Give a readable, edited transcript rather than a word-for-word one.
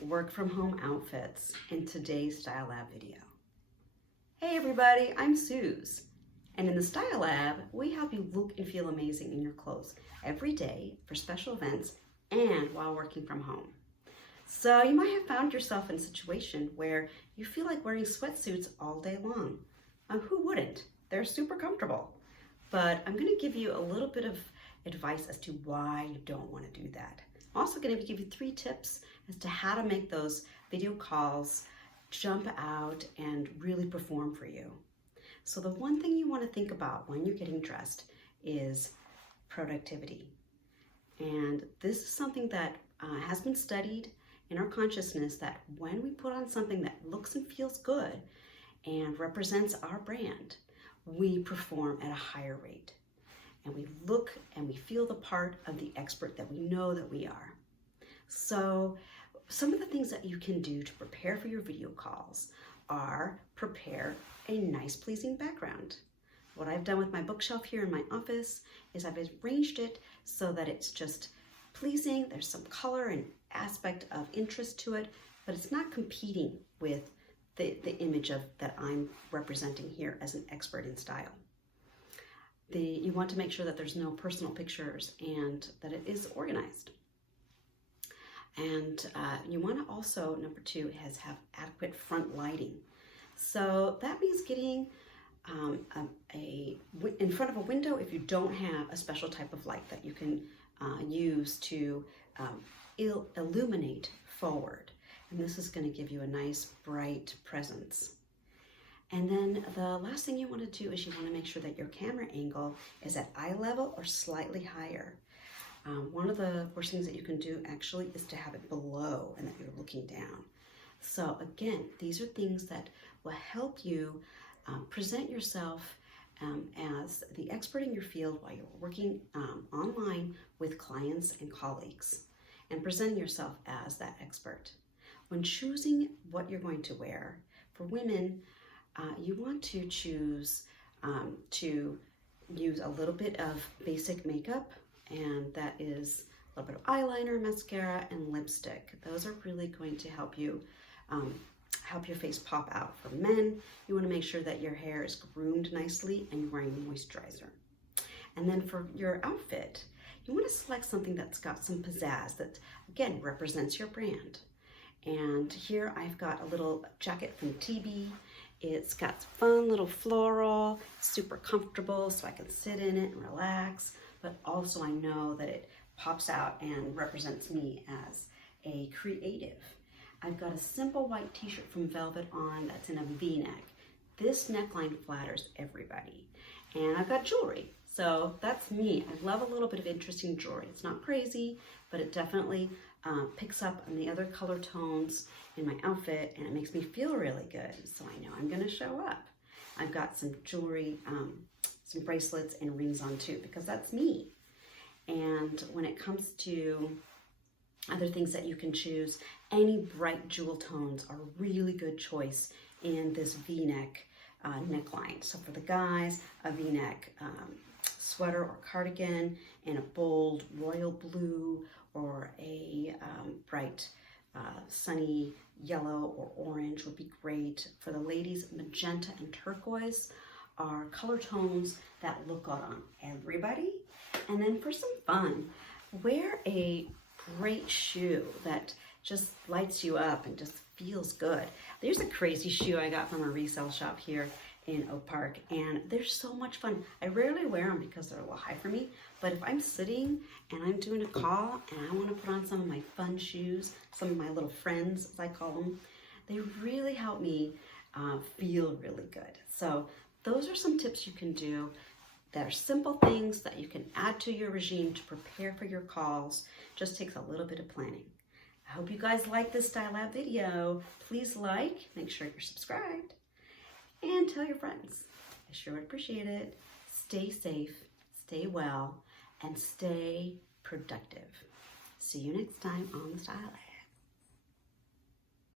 work from home outfits in today's Style Lab video. Hey everybody, I'm Suze, and in the Style Lab, we help you look and feel amazing in your clothes every day for special events and while working from home. So you might have found yourself in a situation where you feel like wearing sweatsuits all day long. Who wouldn't? They're super comfortable. But I'm going to give you a little bit of advice as to why you don't want to do that. I'm also going to give you 3 tips as to how to make those video calls jump out and really perform for you. So the one thing you want to think about when you're getting dressed is productivity. And this is something that has been studied in our consciousness, that when we put on something that looks and feels good and represents our brand, we perform at a higher rate. And we look and we feel the part of the expert that we know that we are. So some of the things that you can do to prepare for your video calls are prepare a nice, pleasing background. What I've done with my bookshelf here in my office is I've arranged it so that it's just pleasing. There's some color and aspect of interest to it, but it's not competing with the image that I'm representing here as an expert in style. You want to make sure that there's no personal pictures and that it is organized. And you want to also, number 2, have adequate front lighting. So that means getting in front of a window if you don't have a special type of light that you can use to illuminate forward. And this is going to give you a nice bright presence. And then the last thing you want to do is you want to make sure that your camera angle is at eye level or slightly higher. One of the worst things that you can do actually is to have it below and that you're looking down. So again, these are things that will help you present yourself as the expert in your field while you're working online with clients and colleagues, and presenting yourself as that expert. When choosing what you're going to wear, for women, you want to choose to use a little bit of basic makeup, and that is a little bit of eyeliner, mascara, and lipstick. Those are really going to help you help your face pop out. For men, you want to make sure that your hair is groomed nicely and you're wearing moisturizer. And then for your outfit, you want to select something that's got some pizzazz that, again, represents your brand. And here I've got a little jacket from TB. It's got fun little floral, super comfortable, so I can sit in it and relax, but also I know that it pops out and represents me as a creative. I've got a simple white t-shirt from Velvet on that's in a V-neck. This neckline flatters everybody. And I've got jewelry, so that's me. I love a little bit of interesting jewelry. It's not crazy, but it definitely picks up on the other color tones in my outfit, and it makes me feel really good, so I know I'm gonna show up. I've got some jewelry, some bracelets and rings on too, because that's me. And when it comes to other things that you can choose, any bright jewel tones are a really good choice in this V-neck neckline. So for the guys, a V-neck sweater or cardigan in a bold royal blue or a bright sunny yellow or orange would be great. For the ladies, magenta and turquoise are color tones that look good on everybody. And then for some fun, wear a great shoe that just lights you up and just feels good. There's a crazy shoe I got from a resale shop here in Oak Park, and they're so much fun. I rarely wear them because they're a little high for me, but if I'm sitting and I'm doing a call and I want to put on some of my fun shoes, some of my little friends, as I call them, they really help me feel really good. So those are some tips you can do. They're simple things that you can add to your regime to prepare for your calls. Just takes a little bit of planning. I hope you guys like this Style Lab video. Please like, make sure you're subscribed, and tell your friends. I sure would appreciate it. Stay safe, stay well, and stay productive. See you next time on the Style Lab.